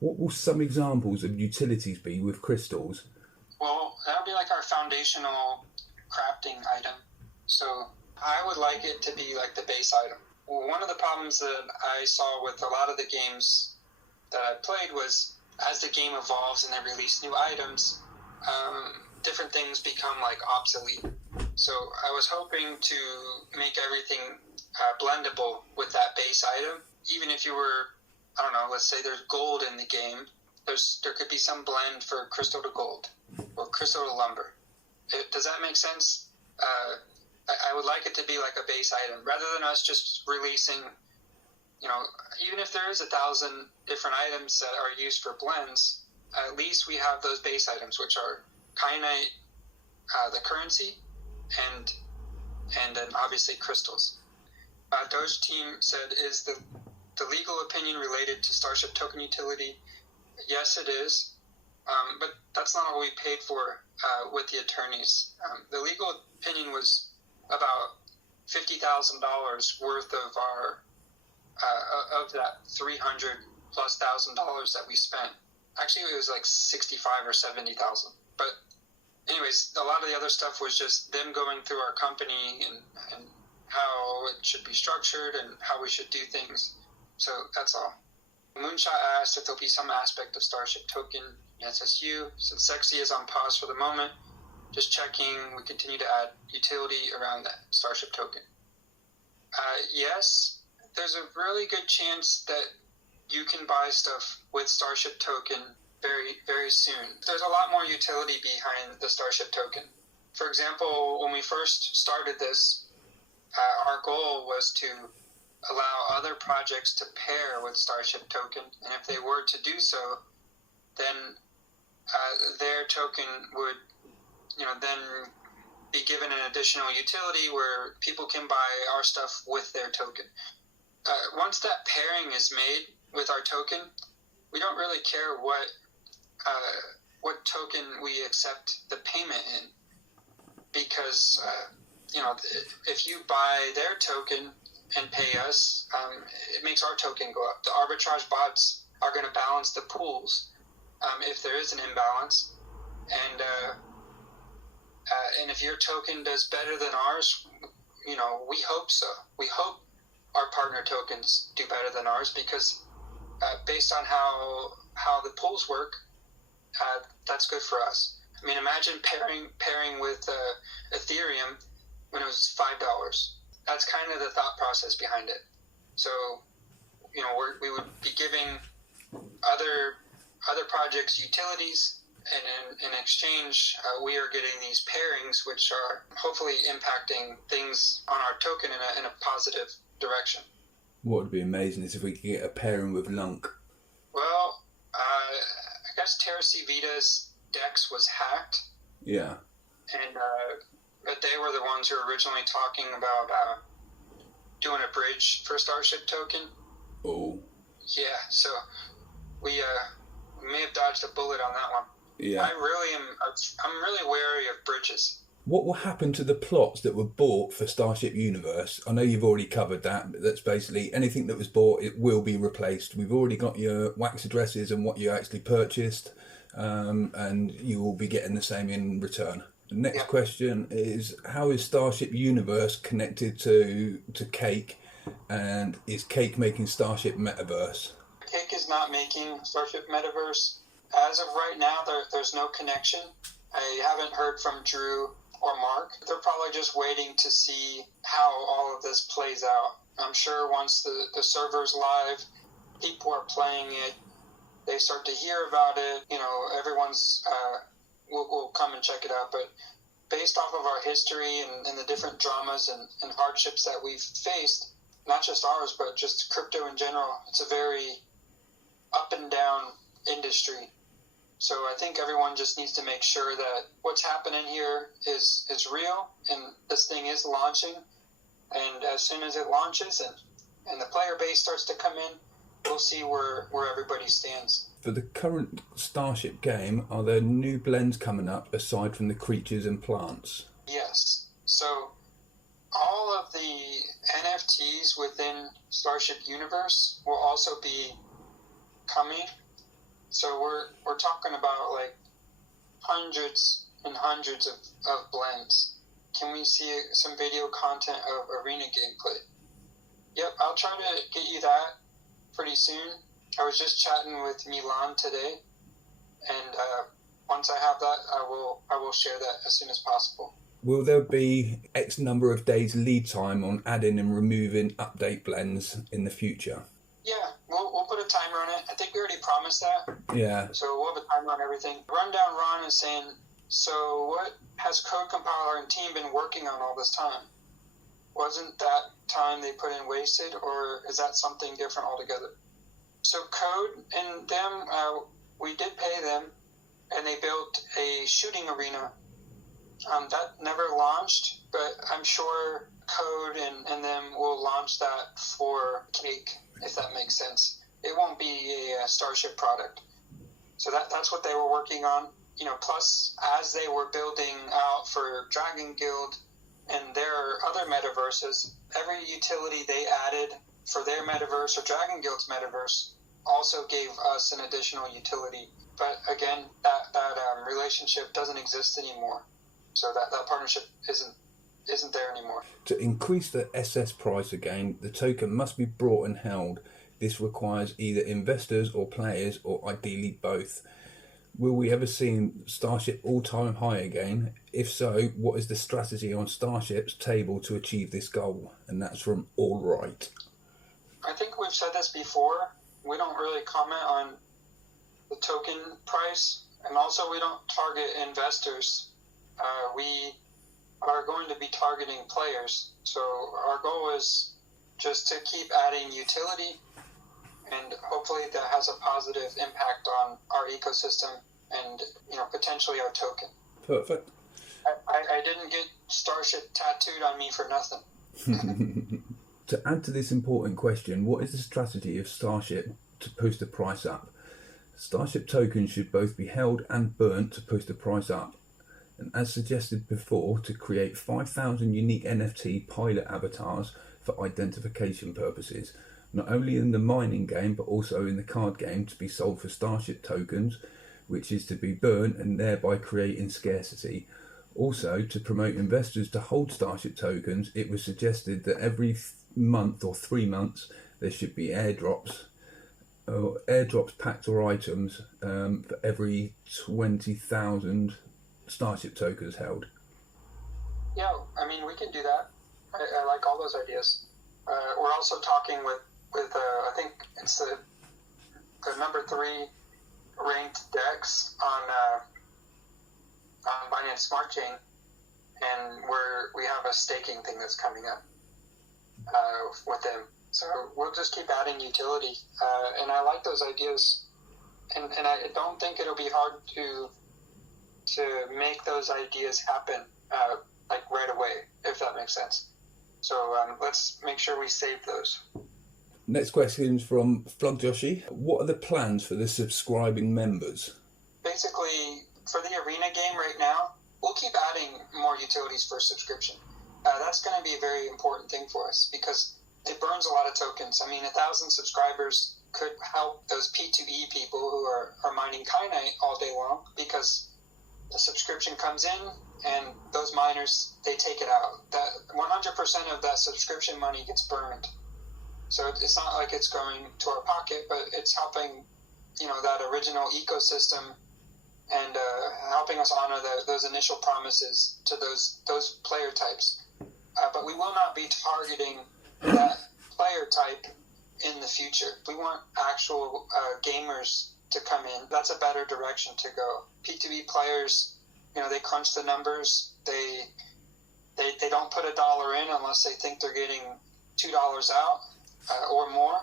What will some examples of utilities be with crystals? Well, that would be like our foundational crafting item. So I would like it to be like the base item. Well, one of the problems that I saw with a lot of the games that I played was as the game evolves and they release new items, different things become like obsolete. So I was hoping to make everything blendable with that base item. Even if you were, I don't know, let's say there's gold in the game, there could be some blend for crystal to gold or crystal to lumber. Does that make sense? I would like it to be like a base item rather than us just releasing, even if there is 1,000 different items that are used for blends, at least we have those base items, which are kyanite, the currency, and then obviously crystals. Doge team said, is the legal opinion related to StarShip token utility? Yes, it is. But that's not what we paid for with the attorneys. The legal opinion was about $50,000 worth of our of that $300,000+ that we spent. Actually, it was like 65 or 70,000. But anyways, a lot of the other stuff was just them going through our company and how it should be structured and how we should do things. So that's all. Moonshot asked if there'll be some aspect of StarShip token in SSU. Since Sexy is on pause for the moment, just checking, we continue to add utility around that StarShip token. Yes, there's a really good chance that you can buy stuff with StarShip token very, very soon. There's a lot more utility behind the StarShip token. For example, when we first started this, our goal was to allow other projects to pair with StarShip token, and if they were to do so, then their token would, then be given an additional utility where people can buy our stuff with their token. Once that pairing is made with our token, we don't really care what token we accept the payment in, because if you buy their token and pay us, it makes our token go up. The arbitrage bots are going to balance the pools if there is an imbalance, and if your token does better than ours, we hope so. We hope our partner tokens do better than ours, because based on how the pools work, that's good for us. I mean, imagine pairing with Ethereum when it was $5. That's kind of the thought process behind it. So, we would be giving other projects utilities, and in exchange, we are getting these pairings, which are hopefully impacting things on our token in a positive direction. What would be amazing is if we could get a pairing with Lunk. Well, I guess Terra C Vita's DEX was hacked. Yeah. And but they were the ones who were originally talking about doing a bridge for StarShip token. Oh. Yeah, so we may have dodged a bullet on that one. Yeah. I'm really wary of bridges. What will happen to the plots that were bought for StarShip Universe? I know you've already covered that, but that's basically anything that was bought, it will be replaced. We've already got your wax addresses and what you actually purchased, and you will be getting the same in return. The next question is, how is StarShip Universe connected to CAYC, and is CAYC making StarShip Metaverse? CAYC is not making StarShip Metaverse. As of right now, there's no connection. I haven't heard from Drew or Mark. They're probably just waiting to see how all of this plays out. I'm sure once the server's live, people are playing it, they start to hear about it, everyone's will come and check it out. But based off of our history and the different dramas and hardships that we've faced, not just ours, but just crypto in general, it's a very up and down industry. So I think everyone just needs to make sure that what's happening here is real, and this thing is launching. And as soon as it launches and the player base starts to come in, we'll see where everybody stands. For the current StarShip game, are there new blends coming up aside from the creatures and plants? Yes. So all of the NFTs within StarShip Universe will also be coming. So we're talking about like hundreds and hundreds of blends. Can we see some video content of arena gameplay? Yep, I'll try to get you that pretty soon. I was just chatting with Milan today, and once I have that, I will share that as soon as possible. Will there be X number of days lead time on adding and removing update blends in the future? Yeah, we'll put a timer on it. I think we already promised that. Yeah. So we'll have a timer on everything. Rundown Ron is saying, so what has Code Compiler and team been working on all this time? Wasn't that time they put in wasted, or is that something different altogether? So Code and them, we did pay them, and they built a shooting arena. That never launched, but I'm sure Code and them will launch that for CAYC, if that makes sense. It won't be a StarShip product. So that's what they were working on. Plus, as they were building out for Dragon Guild and their other metaverses, every utility they added for their metaverse or Dragon Guild's metaverse also gave us an additional utility. But again, that relationship doesn't exist anymore. So that partnership isn't there anymore. To increase the SS price again, the token must be brought and held. This requires either investors or players, or ideally both. Will we ever see StarShip all-time high again? If so, what is the strategy on StarShip's table to achieve this goal? And that's from All Right. I think we've said this before. We don't really comment on the token price, and also we don't target investors. We are going to be targeting players. So our goal is just to keep adding utility, and hopefully that has a positive impact on our ecosystem and potentially our token. Perfect. I didn't get StarShip tattooed on me for nothing. To add to this important question, what is the strategy of StarShip to push the price up? StarShip tokens should both be held and burnt to push the price up. And as suggested before, to create 5,000 unique NFT pilot avatars for identification purposes, not only in the mining game but also in the card game, to be sold for StarShip tokens, which is to be burnt and thereby creating scarcity. Also, to promote investors to hold StarShip tokens, it was suggested that every month or 3 months there should be airdrops packed or items for every 20,000 StarShip tokens held. Yeah, I mean, we can do that. I like all those ideas. We're also talking with I think it's the number 3 ranked DEX on Binance Smart Chain, and we have a staking thing that's coming up with them. So we'll just keep adding utility, and I like those ideas, and I don't think it'll be hard to make those ideas happen like right away, if that makes sense. So let's make sure we save those. Next question is from Flug Joshi. What are the plans for the subscribing members? Basically, for the arena game right now, we'll keep adding more utilities for subscription. That's going to be a very important thing for us because it burns a lot of tokens. I mean, 1,000 subscribers could help those P2E people who are mining Kyanite all day long, because the subscription comes in and those miners, they take it out. That 100% of that subscription money gets burned. So it's not like it's going to our pocket, but it's helping, that original ecosystem and helping us honor those initial promises to those player types. But we will not be targeting that player type in the future. We want actual gamers to come in. That's a better direction to go. P2E players, they crunch the numbers. They don't put $1 in unless they think they're getting $2 out or more,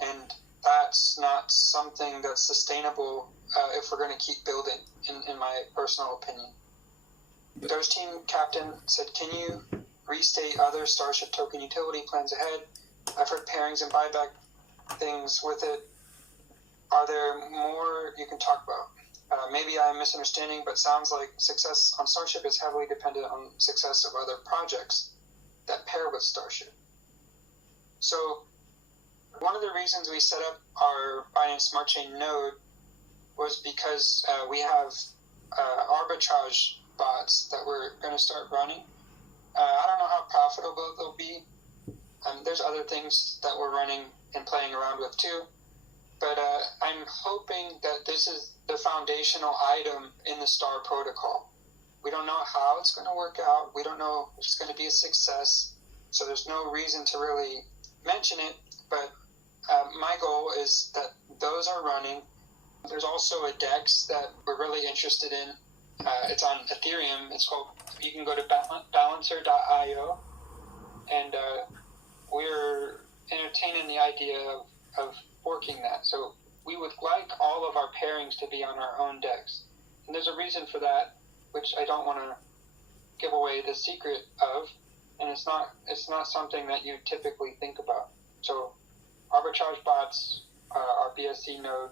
and that's not something that's sustainable if we're going to keep building, in my personal opinion. Doge Team Captain said, can you restate other StarShip token utility plans ahead? I've heard pairings and buyback things with it. Are there more you can talk about? Maybe I'm misunderstanding, but sounds like success on StarShip is heavily dependent on success of other projects that pair with StarShip. So one of the reasons we set up our Binance Smart Chain node was because we have arbitrage bots that we're going to start running. I don't know how profitable they'll be. There's other things that we're running and playing around with too. But I'm hoping that this is the foundational item in the STAR protocol. We don't know how it's going to work out. We don't know if it's going to be a success. So there's no reason to really mention it. But my goal is that those are running. There's also a DEX that we're really interested in. It's on Ethereum. It's called, you can go to balancer.io. And we're entertaining the idea of forking that. So we would like all of our pairings to be on our own DEX. And there's a reason for that, which I don't want to give away the secret of. And it's not something that you typically think about. So arbitrage bots, our BSC node,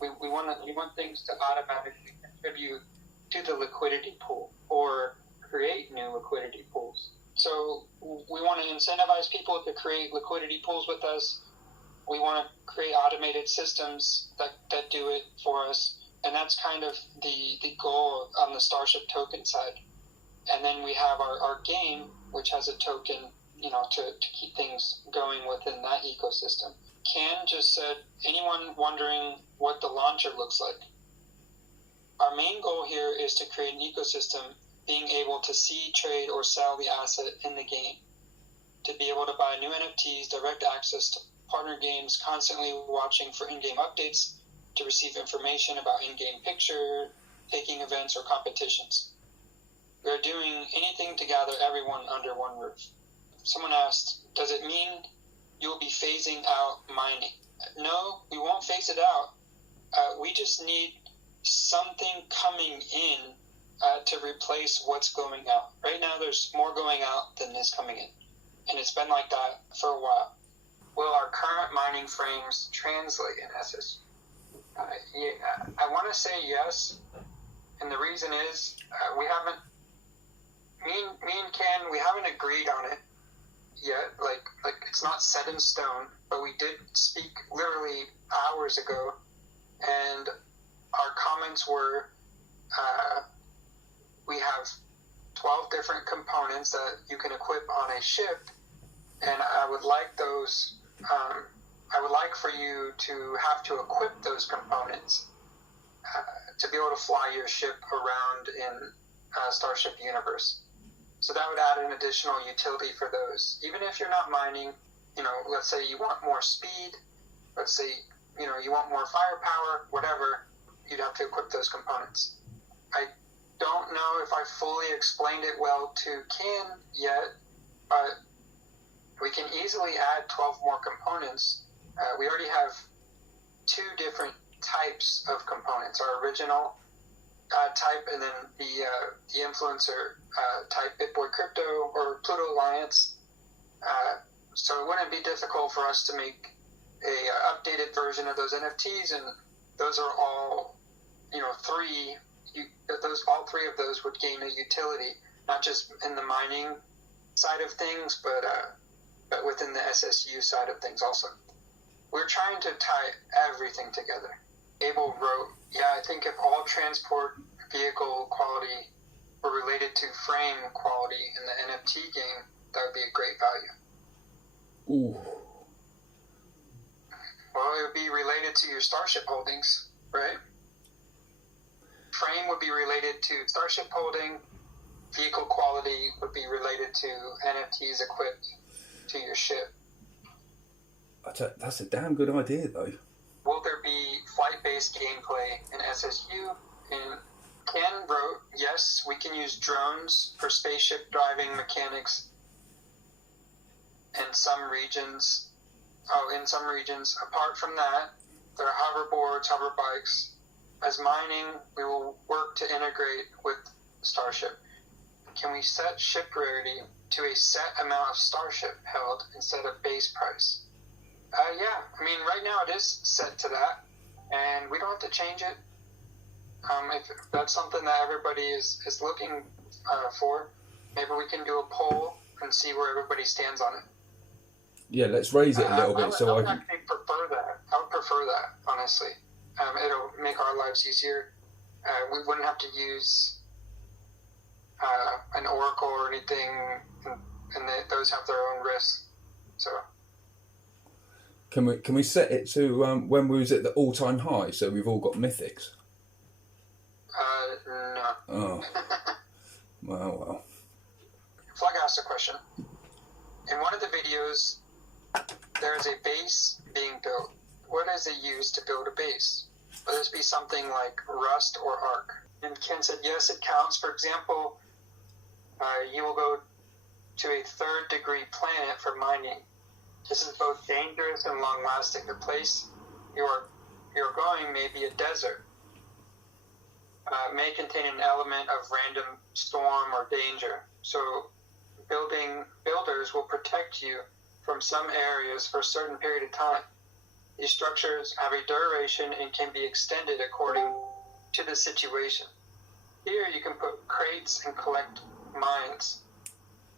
we want things to automatically contribute to the liquidity pool or create new liquidity pools. So we want to incentivize people to create liquidity pools with us. We want to create automated systems that do it for us. And that's kind of the goal on the StarShip token side. And then we have our game, which has a token, to keep things going within that ecosystem. Ken just said, anyone wondering what the launcher looks like? Our main goal here is to create an ecosystem being able to see, trade, or sell the asset in the game, to be able to buy new NFTs, direct access to partner games, constantly watching for in-game updates, to receive information about in-game picture, taking events, or competitions. We are doing anything to gather everyone under one roof. Someone asked, does it mean you'll be phasing out mining? No, we won't phase it out. We just need something coming in to replace what's going out. Right now, there's more going out than is coming in. And it's been like that for a while. Will our current mining frames translate in SSU? I want to say yes. And the reason is we haven't, me and Ken, we haven't agreed on it yet. Like it's not set in stone, but we did speak literally hours ago. And our comments were, we have 12 different components that you can equip on a ship, and I would like those. I would like for you to have to equip those components to be able to fly your ship around in StarShip universe. So that would add an additional utility for those. Even if you're not mining, let's say you want more speed, let's say, you want more firepower, whatever, you'd have to equip those components. I don't know if I fully explained it well to Ken yet, but we can easily add 12 more components. We already have 2 different types of components, our original type and then the influencer type, BitBoy Crypto or Pluto Alliance. So it wouldn't be difficult for us to make a updated version of those NFTs, and those are all, 3. All 3 of those would gain a utility, not just in the mining side of things, but within the SSU side of things also. We're trying to tie everything together. Abel wrote, I think if all transport vehicle quality were related to frame quality in the NFT game, that would be a great value. Ooh. Well, it would be related to your StarShip holdings, right? Frame would be related to StarShip holding. Vehicle quality would be related to NFTs equipped to your ship. That's a damn good idea, though. Will there be flight-based gameplay in SSU? And Ken wrote, yes, we can use drones for spaceship driving mechanics in some regions. In some regions. Apart from that, there are hoverboards, hover bikes. As mining, we will work to integrate with StarShip. Can we set ship rarity to a set amount of StarShip held instead of base price? Right now it is set to that, and we don't have to change it. If that's something that everybody is looking for, maybe we can do a poll and see where everybody stands on it. Yeah, let's raise it a little bit. I would actually prefer that. I would prefer that, honestly. It'll make our lives easier. We wouldn't have to use an oracle or anything, and those have their own risks. So can we set it to when we was at the all-time high, so we've all got mythics? No. Oh. Well. Flag asked a question. In one of the videos, there is a base being built. What is it used to build a base? Will this be something like Rust or Arc? And Ken said, yes, it counts. For example, you will go to a third-degree planet for mining. This is both dangerous and long-lasting. The place you're going may be a desert. May contain an element of random storm or danger. So builders will protect you from some areas for a certain period of time. These structures have a duration and can be extended according to the situation. Here you can put crates and collect mines.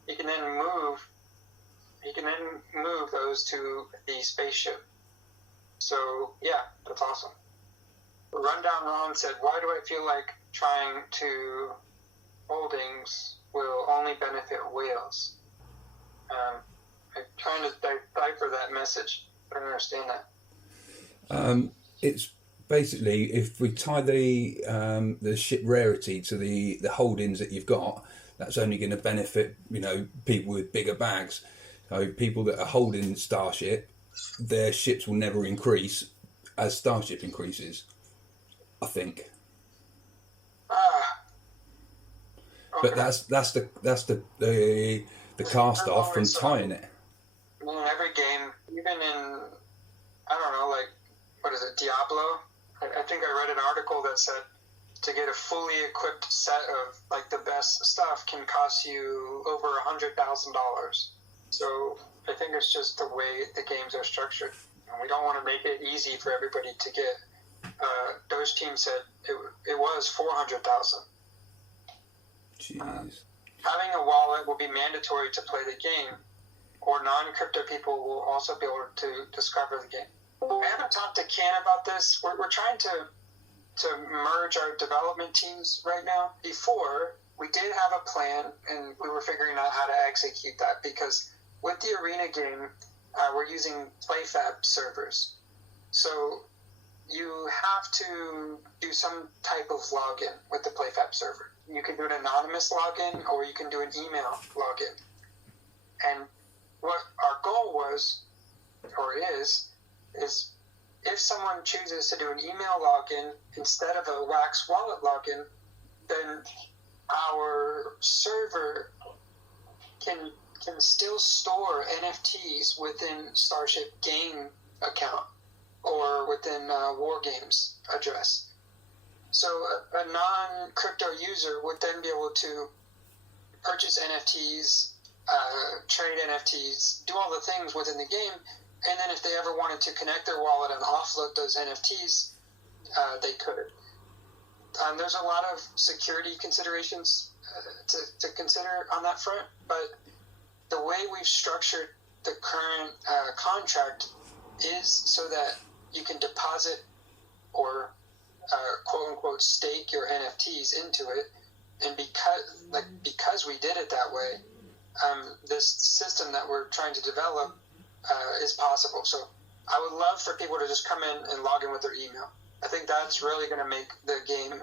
You can then move those to the spaceship. So yeah, that's awesome. Rundown Ron said, why do I feel like trying to holdings will only benefit whales? I'm trying to decipher that message. I don't understand that. It's basically, if we tie the ship rarity to the holdings that you've got, that's only going to benefit, people with bigger bags. So people that are holding StarShip, their ships will never increase as StarShip increases, I think. Okay. But that's the cast off from tying it. In every game, even in, I don't know, like, what is it, Diablo? I think I read an article that said to get a fully equipped set of, like, the best stuff can cost you over $100,000. So I think it's just the way the games are structured. And we don't want to make it easy for everybody to get. Doge Team said it was $400,000. Jeez. Having a wallet will be mandatory to play the game, or non-crypto people will also be able to discover the game. I haven't talked to Ken about this. We're trying to merge our development teams right now. Before, we did have a plan, and we were figuring out how to execute that, because with the arena game, we're using PlayFab servers. So you have to do some type of login with the PlayFab server. You can do an anonymous login, or you can do an email login. And what our goal was, or is if someone chooses to do an email login instead of a Wax wallet login, then our server can still store NFTs within StarShip game account or within War Games address. So a non-crypto user would then be able to purchase NFTs, trade NFTs, do all the things within the game, and then if they ever wanted to connect their wallet and offload those NFTs, they could. There's a lot of security considerations to consider on that front, but the way we've structured the current contract is so that you can deposit or quote-unquote stake your NFTs into it, and because we did it that way, this system that we're trying to develop is possible. So I would love for people to just come in and log in with their email. I think that's really going to make the game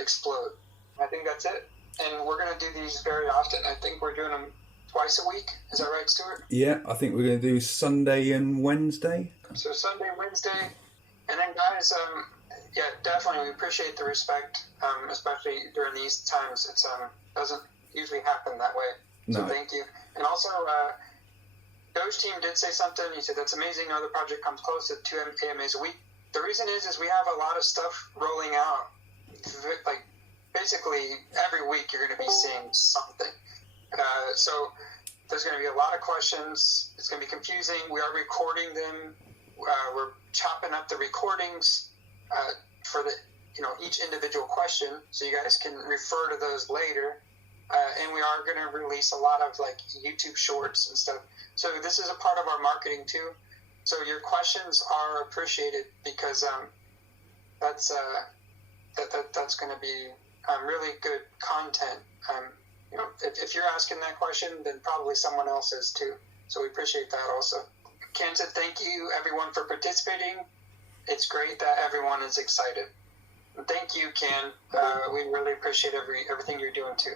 explode. I think that's it. And we're going to do these very often. I think we're doing them twice a week. Is that right, Stuart? Yeah, I think we're going to do Sunday and Wednesday. So Sunday, Wednesday. And then, guys, yeah, definitely we appreciate the respect, especially during these times. It doesn't usually happen that way. So thank you. And also, Doge Team did say something. He said, that's amazing. Another project comes close to 2 AMAs a week. The reason is we have a lot of stuff rolling out. Like, basically, every week you're going to be seeing something. So there's going to be a lot of questions. It's going to be confusing. We are recording them. We're chopping up the recordings for the each individual question, so you guys can refer to those later. And we are going to release a lot of like YouTube shorts and stuff. So this is a part of our marketing too. So your questions are appreciated because that's that's going to be really good content. If you're asking that question, then probably someone else is too. So we appreciate that also. Ken said, thank you everyone for participating. It's great that everyone is excited. And thank you, Ken. We really appreciate everything you're doing too.